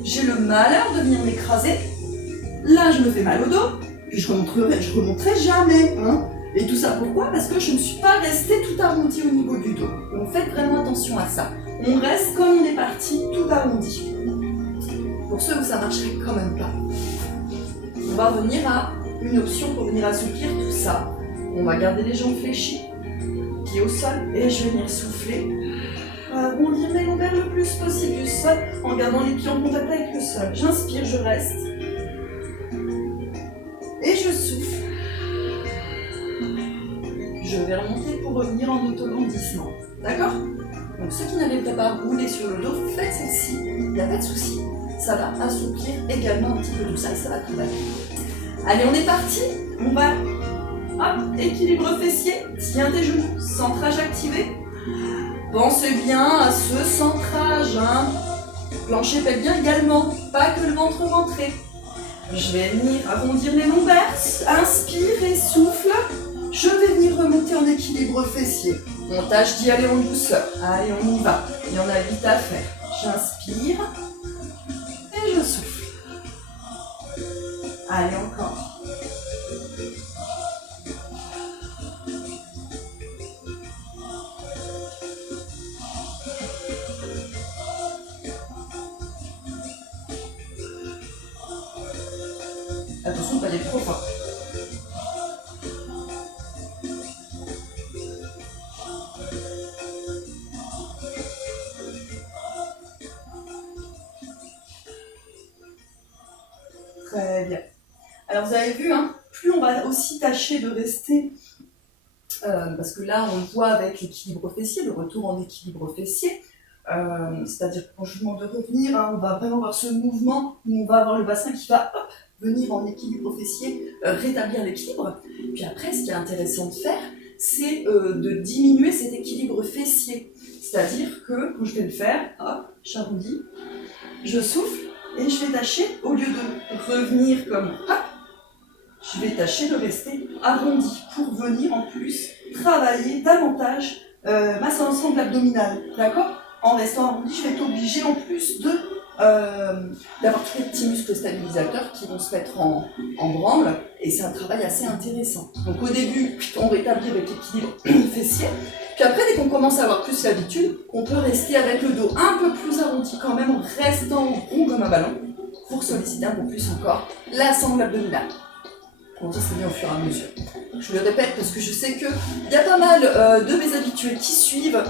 j'ai le malheur de venir m'écraser, là je me fais mal au dos, et je remonterai jamais. Et tout ça pourquoi? Parce que je ne suis pas restée tout arrondi au niveau du dos. Donc faites vraiment attention à ça. On reste comme on est parti, tout arrondi. Pour ceux où ça ne marcherait quand même pas, on va revenir à une option pour venir assouplir tout ça. On va garder les jambes fléchies, pieds au sol, et je vais venir souffler. Arrondir mes lombaires le plus possible du sol en gardant les pieds en contact avec le sol. J'inspire, je reste. Et je souffle. Je vais remonter pour revenir en autograndissement. D'accord? Donc ceux qui n'avaient pas roulé sur le dos, faites celle-ci. Il n'y a pas de souci. Ça va assouplir également un petit peu tout ça et ça va travailler. Allez, on est parti. On va... Hop, équilibre fessier. Tiens tes genoux. Centrage activé. Pensez bien à ce centrage. Plancher pelvien également. Pas que le ventre rentré. Je vais venir arrondir les lombaires. Inspire et souffle. Je vais venir remonter en équilibre fessier. On tâche d'y aller en douceur. Allez, on y va. Il y en a 8 à faire. J'inspire. et je souffle. Allez, encore. Attention, pas aller trop fort. Très bien. Alors vous avez vu, hein, plus on va aussi tâcher de rester, parce que là on le voit avec l'équilibre fessier, le retour en équilibre fessier, c'est-à-dire que quand je vous demande de revenir, hein, on va vraiment avoir ce mouvement où on va avoir le bassin qui va venir en équilibre fessier, rétablir l'équilibre. Puis après, ce qui est intéressant de faire, c'est de diminuer cet équilibre fessier. C'est-à-dire que quand je vais le faire, hop, j'arrondis, je souffle et je vais tâcher, au lieu de revenir comme hop, je vais tâcher de rester arrondi pour venir en plus travailler davantage ma sangle abdominale. D'accord? En restant arrondi, je vais être obligée en plus d'avoir tous les petits muscles stabilisateurs qui vont se mettre en branle, et c'est un travail assez intéressant. Donc au début, on rétablit avec l'équilibre fessier, puis après, dès qu'on commence à avoir plus l'habitude, on peut rester avec le dos un peu plus arrondi quand même, en restant rond comme un ballon, pour solliciter un peu plus encore la sangle abdominale. On dit c'est bien au fur et à mesure. Je le répète parce que je sais qu'il y a pas mal de mes habitués qui suivent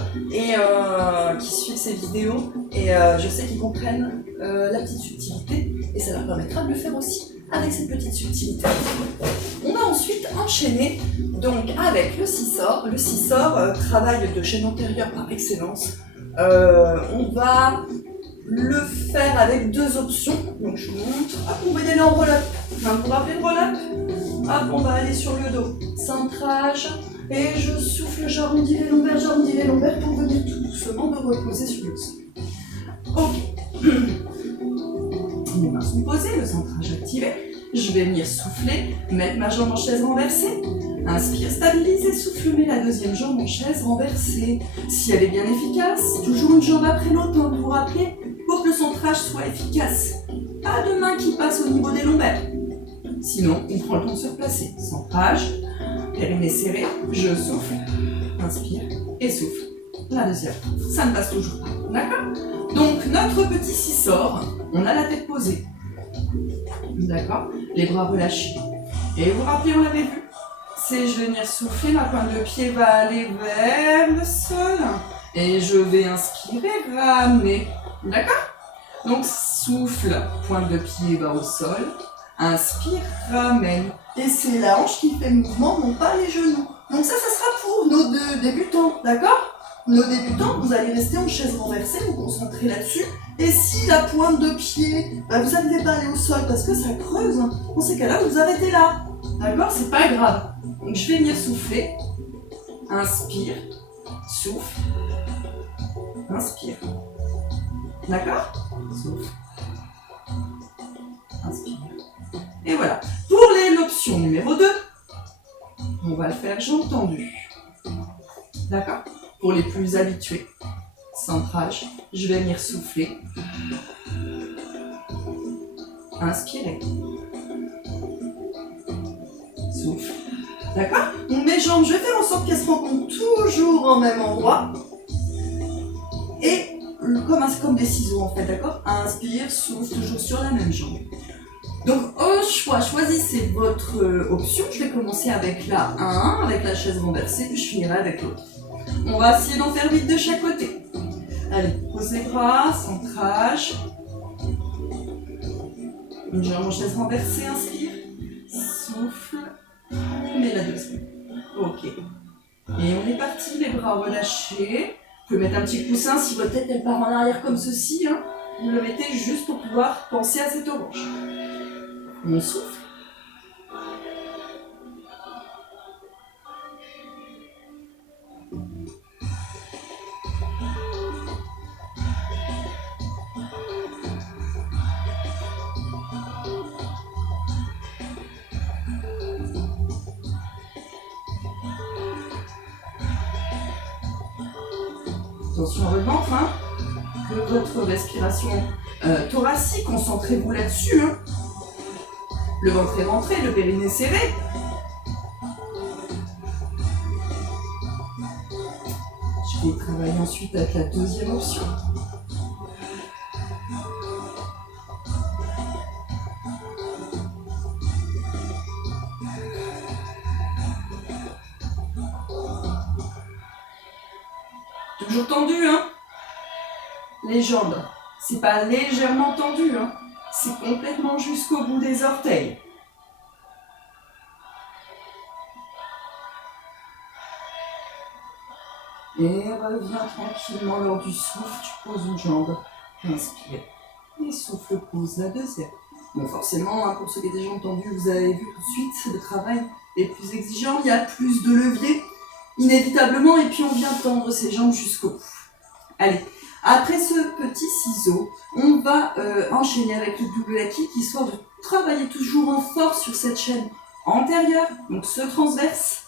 ces vidéos, et je sais qu'ils comprennent la petite subtilité, et ça leur permettra de le faire aussi avec cette petite subtilité. On va ensuite enchaîner donc avec le scissor. Le scissor, travail de chaîne antérieure par excellence. On va le faire avec deux options. Donc je vous montre. Hop, on va y aller en roll-up. Vous vous rappelez le roll-up? Hop, on va aller sur le dos. Centrage. Et je souffle, j'arrondis les lombaires pour venir tout doucement me reposer sur le sol. Ok. Les mains sont posées, le centrage activé. Je vais venir souffler, mettre ma jambe en chaise renversée. Inspire, stabilise et souffle, mets la deuxième jambe en chaise renversée. Si elle est bien efficace, toujours une jambe après l'autre, hein, vous vous rappelez, pour que le centrage soit efficace. Pas de main qui passe au niveau des lombaires. Sinon, on prend le temps de se replacer. Centrage, périnée serré, je souffle, inspire et souffle. La deuxième, ça ne passe toujours pas. D'accord? Donc, notre petit scissor, on a la tête posée. D'accord? Les bras relâchés. Et vous vous rappelez, on l'avait vu? C'est je vais venir souffler, ma pointe de pied va aller vers le sol. Et je vais inspirer, ramener. D'accord? Donc, souffle, pointe de pied va au sol. Inspire, ramène. Et c'est la hanche qui fait le mouvement, non pas les genoux. Donc ça sera pour nos deux débutants, d'accord? Nos débutants, vous allez rester en chaise renversée, vous concentrez là-dessus. Et si la pointe de pied, vous n'arrivez pas à aller au sol parce que ça creuse, dans ces cas-là, vous arrêtez là. D'accord? C'est pas grave. Donc je vais venir souffler. Inspire, souffle, inspire. D'accord? Souffle, inspire. Et voilà. Pour l'option numéro 2, on va le faire jambes tendues. D'accord? Pour les plus habitués. Centrage, je vais venir souffler. Inspirer. Souffle. D'accord? Donc mes jambes, je vais faire en sorte qu'elles se rencontrent toujours au même endroit. Et comme des ciseaux en fait, d'accord? Inspire, souffle, toujours sur la même jambe. Donc au choix, choisissez votre option. Je vais commencer avec la 1, avec la chaise renversée, puis je finirai avec l'autre. On va essayer d'en faire vite de chaque côté. Allez, pose les bras, centrage. Une jambe en chaise renversée, inspire. Souffle. Mais la deuxième. Ok. Et on est parti, les bras relâchés. Vous pouvez mettre un petit coussin si votre tête elle part en arrière comme ceci. Hein. Vous le mettez juste pour pouvoir penser à cette orange. On souffle. Attention au ventre, hein. que votre respiration thoracique. Concentrez-vous là-dessus. Hein. Le ventre est rentré, le périnée serré. Je vais travailler ensuite avec la deuxième option. Toujours tendu, hein? Les jambes, c'est pas légèrement tendu, hein? C'est complètement jusqu'au bout des orteils. Et reviens tranquillement lors du souffle, tu poses une jambe, inspire, et souffle, pose la deuxième. Bon, forcément, hein, pour ceux qui étaient déjà entendus, vous avez vu tout de suite, le travail est plus exigeant, il y a plus de levier, inévitablement, et puis on vient tendre ses jambes jusqu'au bout. Allez, après ce petit ciseau, on va enchaîner avec le double kick, histoire de travailler toujours en force sur cette chaîne antérieure, donc ce transverse.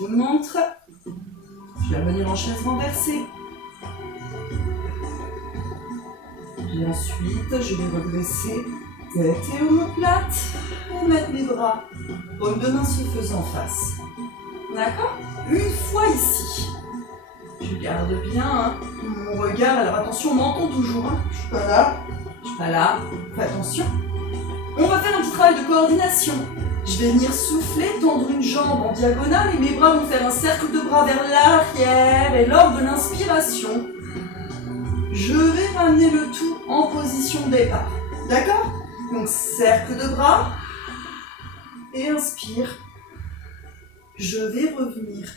Je vous montre. Je vais revenir en chaise renversée. Et ensuite, je vais redresser tête et omoplate pour mettre mes bras, paume de main se faisant face. D'accord? Une fois ici. Je garde bien hein, mon regard. Alors attention, menton toujours. Hein. Je suis pas là. Je suis pas là. Fais attention. On va faire un petit travail de coordination. Je vais venir souffler, tendre une jambe en diagonale et mes bras vont faire un cercle de bras vers l'arrière. Et lors de l'inspiration, je vais ramener le tout en position de départ. D'accord? Donc cercle de bras et inspire. Je vais revenir.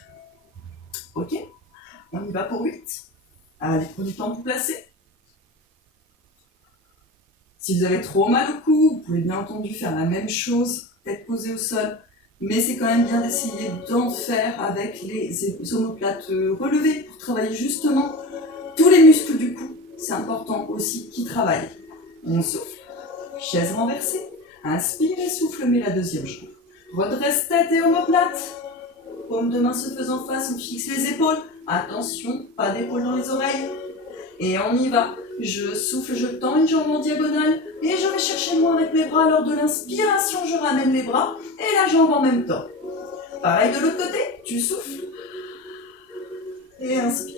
Ok? On y va pour 8. Allez, prenez du temps pour placer. Si vous avez trop mal au cou, vous pouvez bien entendu faire la même chose, tête posée au sol, mais c'est quand même bien d'essayer d'en faire avec les omoplates relevées pour travailler justement tous les muscles du cou. C'est important aussi qu'ils travaillent. On souffle, chaise renversée, inspire et souffle, met la deuxième jambe. Redresse tête et omoplate. Paume de main se faisant face, on fixe les épaules. Attention, pas d'épaules dans les oreilles. Et on y va. Je souffle, je tends une jambe en diagonale et je vais chercher loin avec mes bras. Lors de l'inspiration, je ramène les bras et la jambe en même temps. Pareil de l'autre côté, tu souffles et inspire.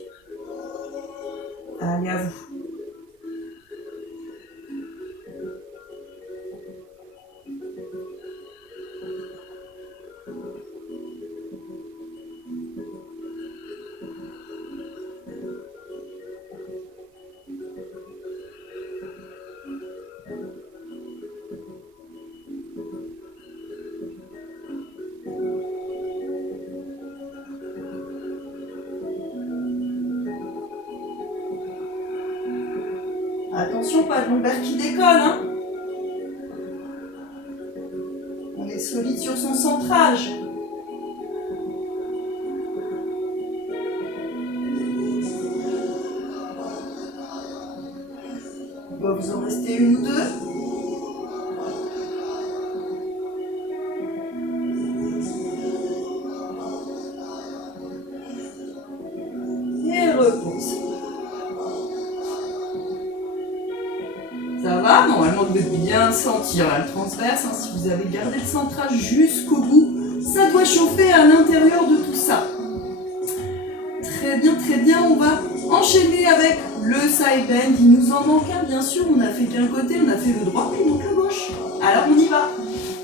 Allez, à vous. Attention, pas de lombaire qui décolle, hein. On est solide sur son centrage. Il va vous en rester une ou deux. Et repose. Ça va? Normalement, vous devez bien sentir là, le transverse. Hein, si vous avez gardé le centrage jusqu'au bout, ça doit chauffer à l'intérieur de tout ça. Très bien, très bien. On va enchaîner avec le side bend. Il nous en manque un, bien sûr. On a fait qu'un côté, on a fait le droit, mais il manque le gauche. Alors, on y va.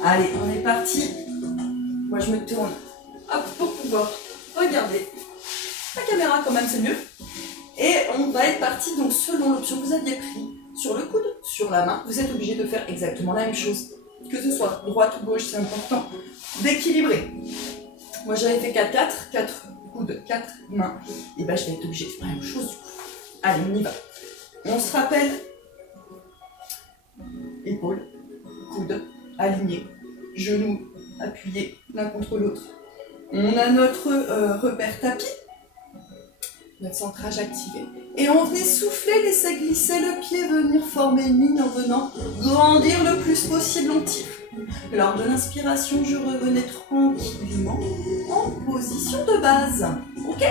Allez, on est parti. Moi, je me tourne hop, pour pouvoir regarder la caméra quand même, c'est mieux. Et on va être parti, donc selon l'option que vous aviez pris, sur le coude, sur la main, vous êtes obligé de faire exactement la même chose. Que ce soit droite ou gauche, c'est important d'équilibrer. Moi j'avais fait 4-4, 4 coudes, 4 mains. Et ben je vais être obligé de faire la même chose. Allez, on y va. On se rappelle. Épaules, coudes, alignés, genoux appuyés l'un contre l'autre. On a notre repère tapis. Notre centrage activé. Et on venait souffler, laisser glisser le pied, venir former une ligne en venant grandir le plus possible en tir. Lors de l'inspiration, je revenais tranquillement en position de base. Ok?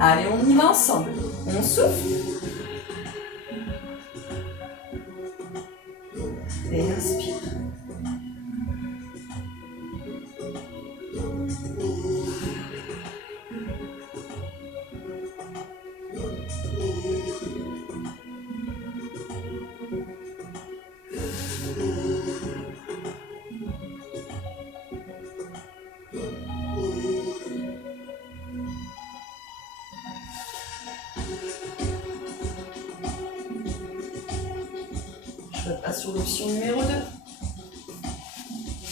Allez, on y va ensemble. On souffle. Et inspire. Je repasse sur l'option numéro 2.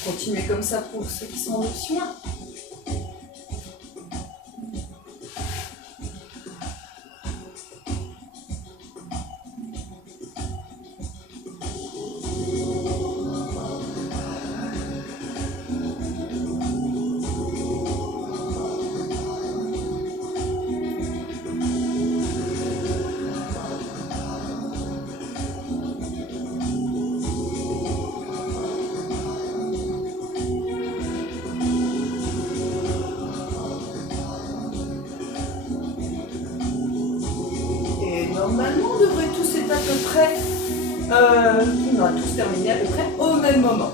Continuez comme ça pour ceux qui sont en option 1. Normalement, on devrait tous être à peu près, on a tous terminé à peu près au même moment.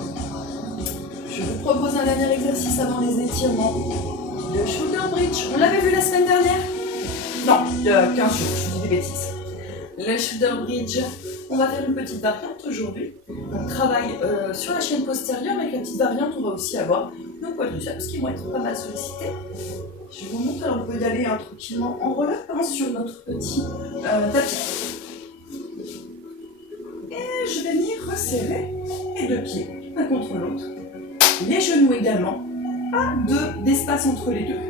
Je vous propose un dernier exercice avant les étirements. Le shoulder bridge, on l'avait vu la semaine dernière? Non, il y a 15 jours, je dis des bêtises. Le shoulder bridge, on va faire une petite variante aujourd'hui. On travaille sur la chaîne postérieure, avec la petite variante, on va aussi avoir nos quadriceps qui vont être pas mal sollicités. Je vous montre, alors on peut y aller tranquillement en relâchant sur notre petit tapis. Et je vais venir resserrer les deux pieds, l'un contre l'autre. Les genoux également. Pas d'espace entre les deux.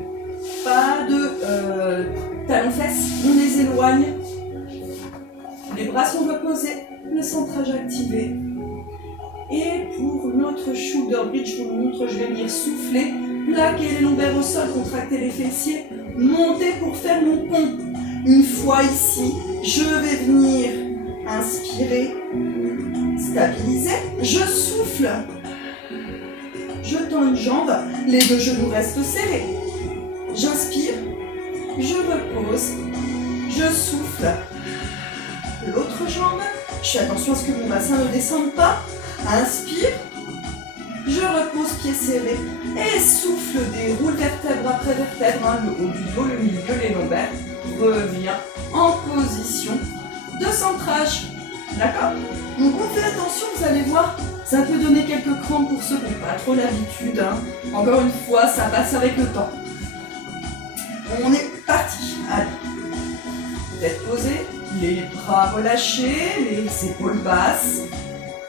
Pas de talons-fesses, on les éloigne. Les bras sont reposés, le centrage activé. Et pour notre shoulder bridge, je vous le montre, je vais venir souffler. Plaquer les lombaires au sol, contracter les fessiers, monter pour faire mon pont. Une fois ici, je vais venir inspirer, stabiliser, je souffle. Je tends une jambe, les deux genoux restent serrés. J'inspire, je repose, je souffle. L'autre jambe, je fais attention à ce que mon bassin ne descende pas. Inspire. Je repose pieds serrés et souffle, déroule vertèbre après vertèbre, le haut du dos, le milieu, les lombaires. Reviens en position de centrage. D'accord? Donc on fait attention, vous allez voir, ça peut donner quelques crampes pour ceux qui n'ont pas trop l'habitude. Encore une fois, ça passe avec le temps. On est parti. Allez. Tête posée, les bras relâchés, les épaules basses,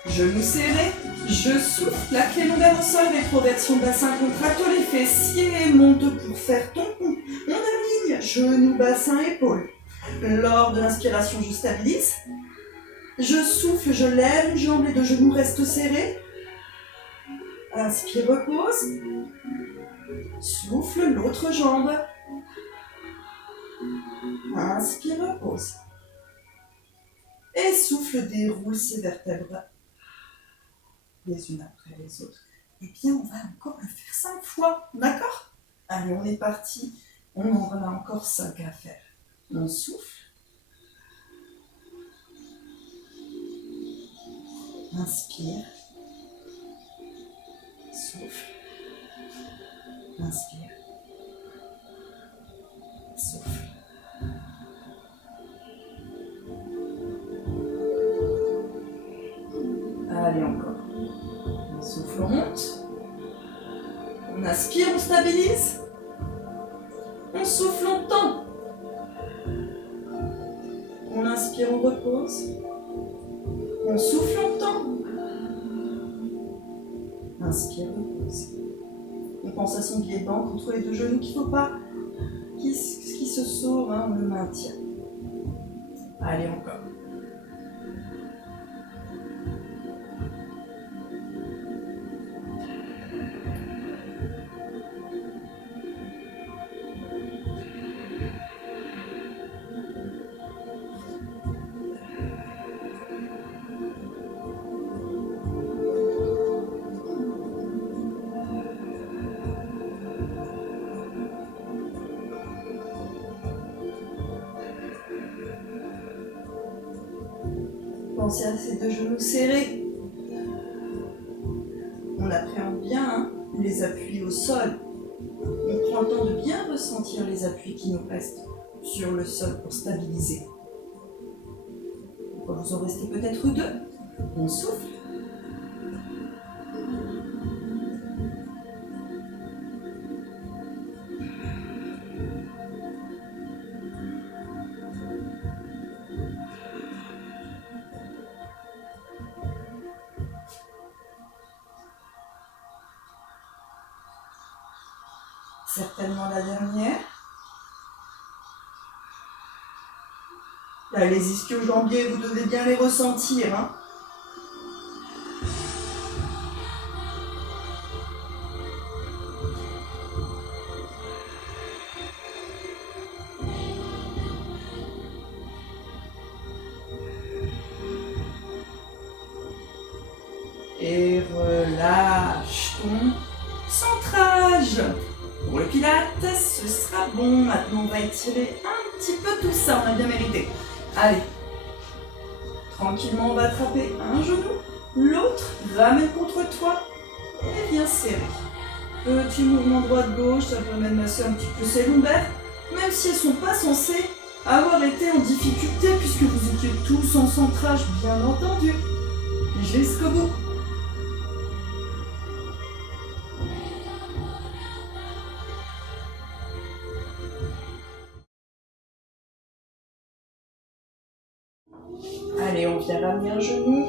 genoux serrés. Je souffle, plaque les lombaires au sol, rétroversion de bassin, contracte les fessiers, monte pour faire ton pont. On aligne, genoux, bassin, épaules. Lors de l'inspiration, je stabilise. Je souffle, je lève une jambe, les deux genoux restent serrés. Inspire, repose. Souffle, l'autre jambe. Inspire, repose. Et souffle, déroule ses vertèbres les unes après les autres. Eh bien, on va encore le faire 5 fois, d'accord? Allez, on est parti. On en a encore 5 à faire. On souffle. Inspire. Souffle. Inspire. Souffle. Allez, encore. On souffle, on monte. On inspire, on stabilise. On souffle, on tend. On inspire, on repose. On souffle, on tend. Inspire, repose. On pense à son pied de banc contre les deux genoux qu'il ne faut pas qui se sauve, on le maintient. Allez, encore. Pensez à ces deux genoux serrés. On appréhende bien hein, les appuis au sol. On prend le temps de bien ressentir les appuis qui nous restent sur le sol pour stabiliser. Vous en restez peut-être deux. On souffle. Certainement la dernière. Là, les ischio-jambiers, vous devez bien les ressentir. Hein. Et relâche ton centrage. Pour le pilates, ce sera bon. Maintenant, on va étirer un petit peu tout ça. On a bien mérité. Allez. Tranquillement, on va attraper un genou. L'autre, ramène contre toi. Et bien serré. Petit mouvement droite-gauche, ça permet de masser un petit peu ses lombaires. Même si elles ne sont pas censées avoir été en difficulté, puisque vous étiez tous en centrage, bien entendu. Jusqu'au bout. Allez, on vient ramener un genou.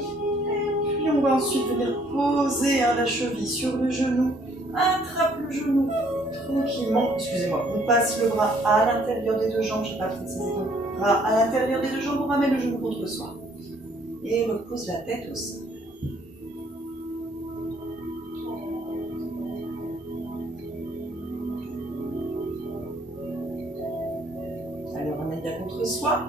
Et puis on va ensuite venir poser la cheville sur le genou. Attrape le genou tranquillement. Excusez-moi, on passe le bras à l'intérieur des deux jambes. Je n'ai pas précisé. Donc, bras à l'intérieur des deux jambes, on ramène le genou contre soi. Et repose la tête au sol. Allez, on ramène bien contre soi.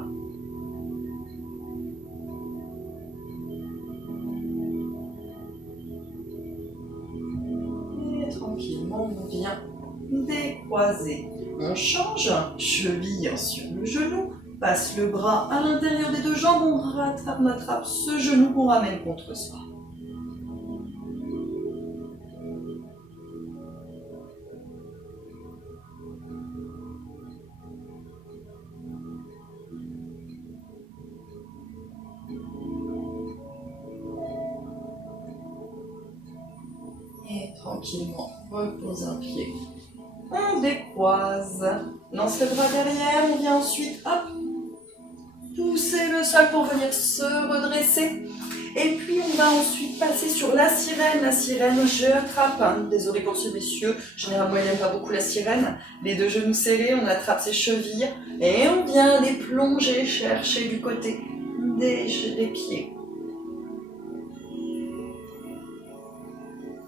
Tranquillement, on vient décroiser. On change, cheville sur le genou, passe le bras à l'intérieur des deux jambes, on attrape ce genou qu'on ramène contre soi. Et tranquillement, repose un pied. On décroise. Lance le bras derrière, on vient ensuite, hop, pousser le sol pour venir se redresser. Et puis on va ensuite passer sur la sirène. La sirène, je attrape. Désolé pour ce messieurs, généralement il n'aime pas beaucoup la sirène. Les deux genoux serrés, on attrape ses chevilles et on vient les plonger, chercher du côté des pieds.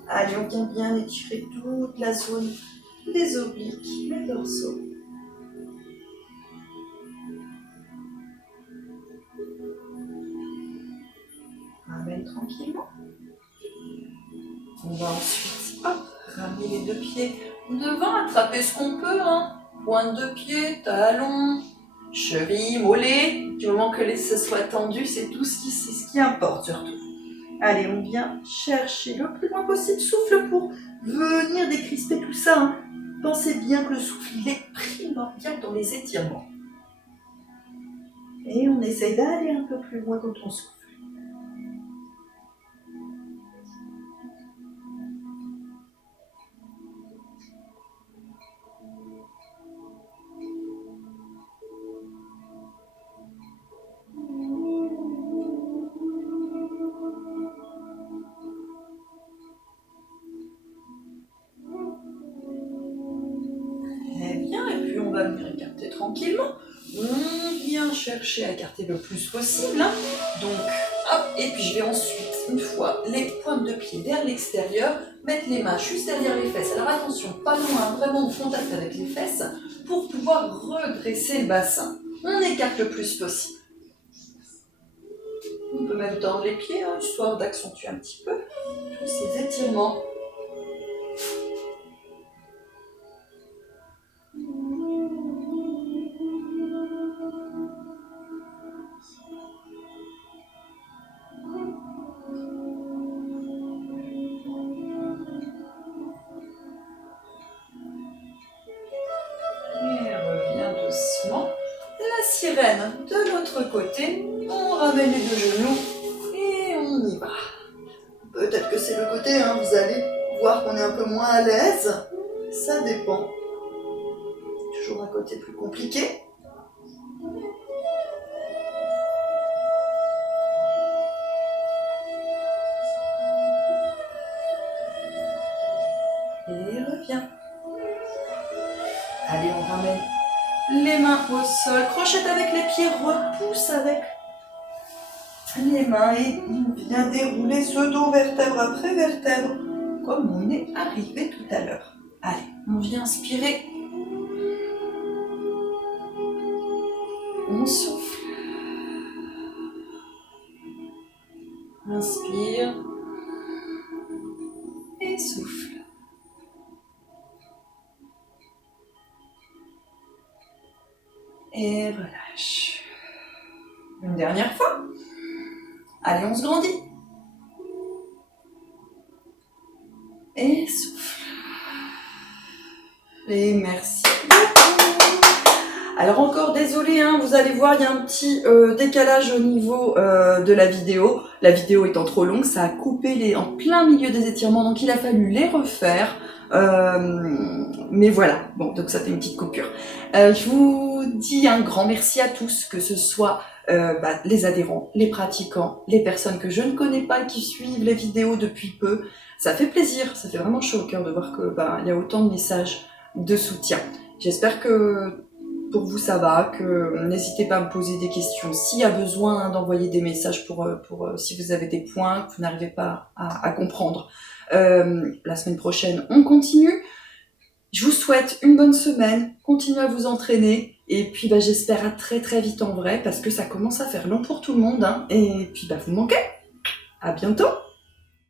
Allez, on vient bien étirer toute la zone des obliques, les dorsaux. Ramène tranquillement. On va ensuite ramener les deux pieds devant, attraper ce qu'on peut. Pointe de pied, talon, cheville, mollet. Du moment que ce soit tendu, c'est tout ce qui importe surtout. Allez, on vient chercher le plus loin possible. Souffle pour venir décrisper tout ça. Pensez bien que le souffle, il est primordial dans les étirements. Et on essaye d'aller un peu plus loin quand on souffle. Écarter tranquillement. On vient chercher à écarter le plus possible. Donc, hop, et puis je vais ensuite, une fois les pointes de pied vers l'extérieur, mettre les mains juste derrière les fesses. Alors attention, pas loin, vraiment en contact avec les fesses, pour pouvoir redresser le bassin. On écarte le plus possible. On peut même tendre les pieds, histoire d'accentuer un petit peu tous ces étirements. sirène de l'autre côté. On ramène les deux genoux et on y va. Peut-être que c'est le côté, hein, vous allez voir qu'on est un peu moins à l'aise. Ça dépend. Toujours un côté plus compliqué. Et reviens. Allez, on ramène les mains au sol. Crochette avec les pieds, repousse avec les mains et on vient dérouler ce dos vertèbre après vertèbre comme on est arrivé tout à l'heure. Allez, on vient inspirer. On souffle. Inspire. Et souffle. Et relâche. Une dernière fois. Allez, on se grandit. Et souffle. Et merci beaucoup. Alors encore désolé, hein, vous allez voir, il y a un petit décalage au niveau de la vidéo. La vidéo étant trop longue, ça a coupé en plein milieu des étirements, donc il a fallu les refaire. Mais voilà, bon, donc ça fait une petite coupure. Je vous dis un grand merci à tous, que ce soit les adhérents, les pratiquants, les personnes que je ne connais pas et qui suivent les vidéos depuis peu. Ça fait plaisir, ça fait vraiment chaud au cœur de voir que il y a autant de messages de soutien. J'espère que pour vous ça va, que n'hésitez pas à me poser des questions s'il y a besoin d'envoyer des messages pour si vous avez des points que vous n'arrivez pas à comprendre. La semaine prochaine on continue. Je vous souhaite une bonne semaine, continuez à vous entraîner et puis j'espère à très très vite en vrai parce que ça commence à faire long pour tout le monde, hein, et puis vous me manquez. À bientôt.